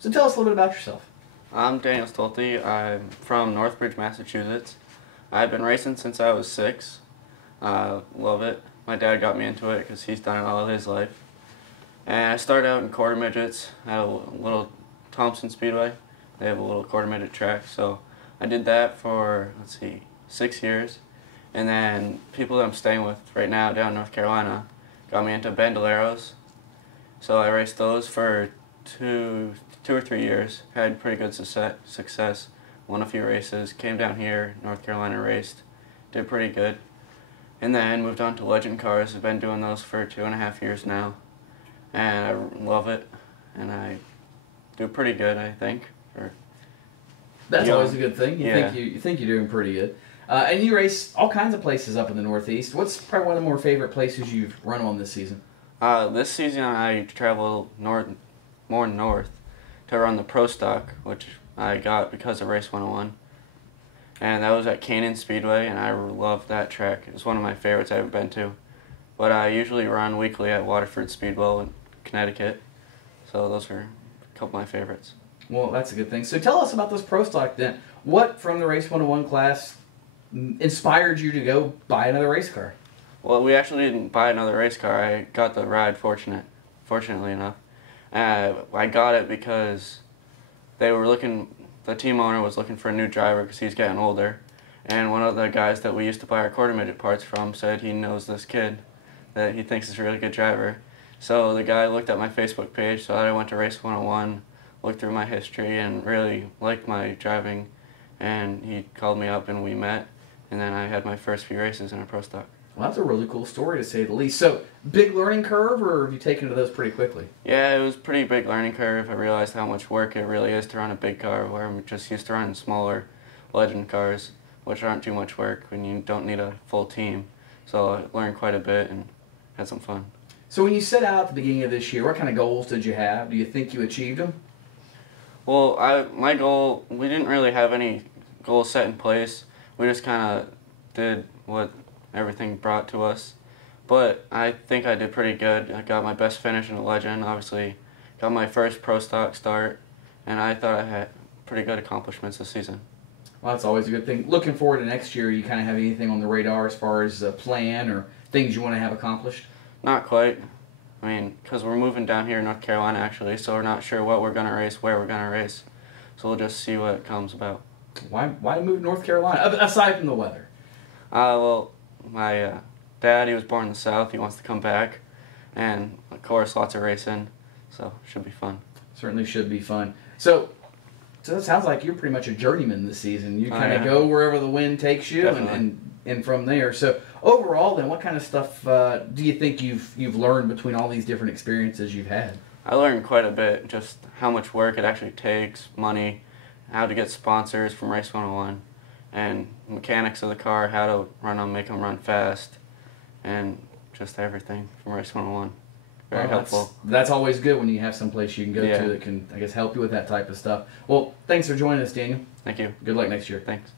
So tell us a little bit about yourself. I'm Daniel Stolte. I'm from Northbridge, Massachusetts. I've been racing since I was 6. Love it. My dad got me into it because he's done it all his life. And I started out in quarter midgets at a little Thompson Speedway. They have a little quarter midget track, so I did that for, 6 years. And then people that I'm staying with right now down in North Carolina got me into bandoleros. So I raced those for two or 3 years. Had pretty good success. Won a few races. Came down here, North Carolina, raced. Did pretty good. And then moved on to legend cars. I've been doing those for 2.5 years now. And I love it. And I do pretty good, I think. That's always a good thing. Yeah. You think you're doing pretty good. And you race all kinds of places up in the Northeast. What's probably one of the more favorite places you've run on this season? This season I travel more north to run the Pro Stock, which I got because of Race 101. And that was at Canyon Speedway, and I love that track. It's one of my favorites I've ever been to. But I usually run weekly at Waterford Speedwell in Connecticut. So those are a couple of my favorites. Well, that's a good thing. So tell us about this Pro Stock then. What from the Race 101 class inspired you to go buy another race car? Well, we actually didn't buy another race car. I got the ride, fortunately enough. I got it because the team owner was looking for a new driver because he's getting older. And one of the guys that we used to buy our quarter midget parts from said he knows this kid, that he thinks is a really good driver. So the guy looked at my Facebook page, so I went to Race 101, looked through my history, and really liked my driving. And he called me up and we met. And then I had my first few races in a Pro Stock. Well, that's a really cool story to say the least. So, big learning curve, or have you taken to those pretty quickly? Yeah, it was a pretty big learning curve. I realized how much work it really is to run a big car, where I'm just used to running smaller legend cars, which aren't too much work when you don't need a full team. So I learned quite a bit and had some fun. So when you set out at the beginning of this year, what kind of goals did you have? Do you think you achieved them? Well, my goal, we didn't really have any goals set in place. We just kind of did what everything brought to us. But I think I did pretty good. I got my best finish in a legend, obviously. Got my first Pro Stock start, and I thought I had pretty good accomplishments this season. Well, that's always a good thing. Looking forward to next year, you kind of have anything on the radar as far as a plan or things you want to have accomplished? Not quite. I mean, because we're moving down here in North Carolina, actually, so we're not sure what we're going to race, where we're going to race. So we'll just see what comes about. Why move to North Carolina, aside from the weather? Well, my dad, he was born in the South. He wants to come back. And, of course, lots of racing. So it should be fun. Certainly should be fun. So it sounds like you're pretty much a journeyman this season. You kind of go wherever the wind takes you and from there. So overall, then, what kind of stuff do you think you've learned between all these different experiences you've had? I learned quite a bit, just how much work it actually takes, money, how to get sponsors from Race 101, and mechanics of the car, how to run them, make them run fast, and just everything from Race 101. Very helpful. That's always good when you have some place you can go to that can, I guess, help you with that type of stuff. Well, thanks for joining us, Daniel. Thank you. Good luck next year. Thanks.